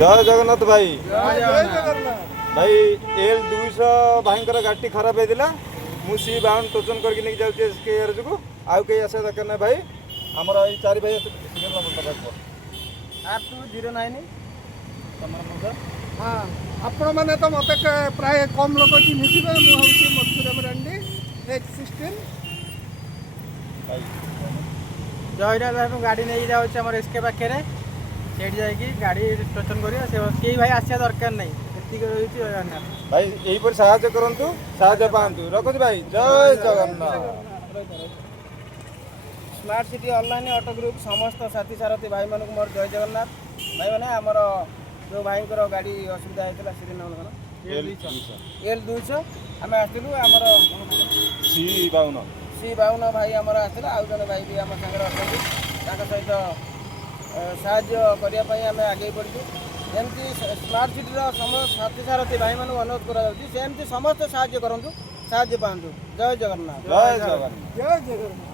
जय जगन्नाथ भाई जय जगन्नाथ भाई एल 200 भाई गाड़ी खराब होता मुझे C52 टोचन करके नहीं जाऊँ एसके गैरेज को आउ कहीं आसा दरकार ना भाई आमर ये चार भाई R209 हाँ आपण मैंने तो मत प्राय कम लोग चिन्हिबे मुझे मथुरा ब्रांडी X16 जयराज भाई गाड़ी नहीं जाऊँ आम एसके पाखे सेठ जाकि गाड़ी टोचन कर कई भाई आसा दरकार नहीं भाई यही पर साहाय्य करंतु साहाय्य पांतु रखुच भाई जय Jagannath. Smart city online auto group समस्त साथी सारथी भाई मानक मोर जय जगन्नाथ भाई मैंने आमर जो भाई गाड़ी असुविधा होता एल 200 आम आसलु आमर C52 भाई आमर आसला आउ जन भाई भी आम सागर अच्छा सहित साहाय्य करने आम आगे पड़ू एमती स्मार्ट सिटी साथी सारथी भाई मानक अनुरोध करामती समस्त साहाय्य करूँ साहाय्य पातु जय जगन्नाथ जय जगन्नाथ जय जगन्नाथ।